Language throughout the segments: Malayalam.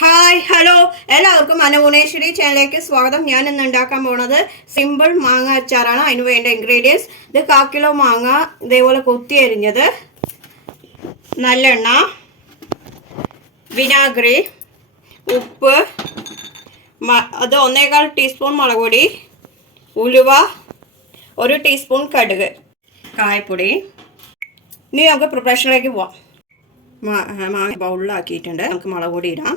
ഹായ് ഹലോ എല്ലാവർക്കും അന്നപൂർണേശ്വരി ചാനലിലേക്ക് സ്വാഗതം. ഞാൻ ഇന്ന് ഉണ്ടാക്കാൻ പോണത് സിമ്പിൾ മാങ്ങ അച്ചാറാണ്. അതിന് വേണ്ട ഇൻഗ്രീഡിയൻസ് ഇത് 1/4 കിലോ മാങ്ങ ഇതേപോലെ കൊത്തി അരിഞ്ഞത്, നല്ലെണ്ണ, വിനാഗിരി, ഉപ്പ്, അത് 1/4 ടീസ്പൂൺ മുളക് പൊടി, ഉലുവ, 1 ടീസ്പൂൺ കടുക്, കായപ്പൊടി. ഇനി നമുക്ക് പ്രിപ്പറേഷനിലേക്ക് പോവാം. മാങ്ങ ബൗളിലാക്കിയിട്ടുണ്ട്. നമുക്ക് മുളക് പൊടി ഇടാം.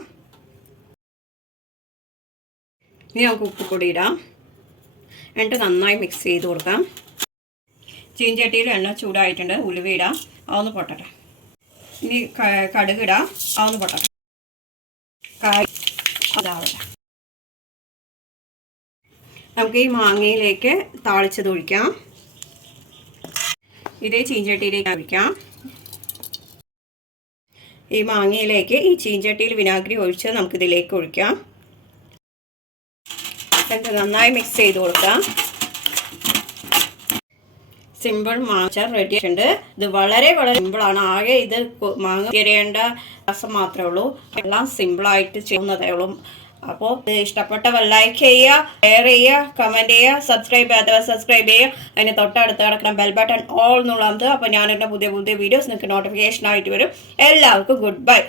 ഇനി നമുക്ക് ഉപ്പുപൊടി ഇടാം. എന്നിട്ട് നന്നായി മിക്സ് ചെയ്ത് കൊടുക്കാം. ചീഞ്ചട്ടിയിൽ എണ്ണ ചൂടായിട്ടുണ്ട്. ഉലുവ ഇടാം, അതൊന്ന് പൊട്ടട്ടെ. ഇനി കടുക് ഇടാം, അതൊന്ന് പൊട്ടട്ടെ. അതാവട്ടെ. നമുക്ക് ഈ മാങ്ങയിലേക്ക് താളിച്ചത് ഒഴിക്കാം. ഇതേ ചീഞ്ചട്ടിയിലേക്ക് ഒഴിക്കാം. ഈ മാങ്ങയിലേക്ക് ഈ ചീഞ്ചട്ടിയിൽ വിനാഗിരി ഒഴിച്ച് നമുക്കിതിലേക്ക് ഒഴിക്കാം. എന്നിട്ട് നന്നായി മിക്സ് ചെയ്ത് കൊടുക്കാം. സിമ്പിൾ മാങ്ങ അച്ചാർ റെഡി ആയിട്ടുണ്ട്. ഇത് വളരെ സിമ്പിളാണ്. ആകെ ഇത് മാങ്ങ തിരയേണ്ട രസം മാത്രമേ ഉള്ളൂ. എല്ലാം സിമ്പിളായിട്ട് ചെയ്യുന്നതേ ഉള്ളൂ. അപ്പോൾ ഇഷ്ടപ്പെട്ടവർ ലൈക്ക് ചെയ്യുക, ഷെയർ ചെയ്യുക, കമൻറ്റ് ചെയ്യുക, സബ്സ്ക്രൈബ് ചെയ്യാത്തവർ സബ്സ്ക്രൈബ് ചെയ്യുക. അതിന് തൊട്ടടുത്ത് കിടക്കണം ബെൽ ബട്ടൺ ഓൾ എന്നുള്ളത്. അപ്പോൾ ഞാനെൻ്റെ പുതിയ വീഡിയോസ് നിങ്ങൾക്ക് നോട്ടിഫിക്കേഷൻ ആയിട്ട് വരും. എല്ലാവർക്കും ഗുഡ് ബൈ.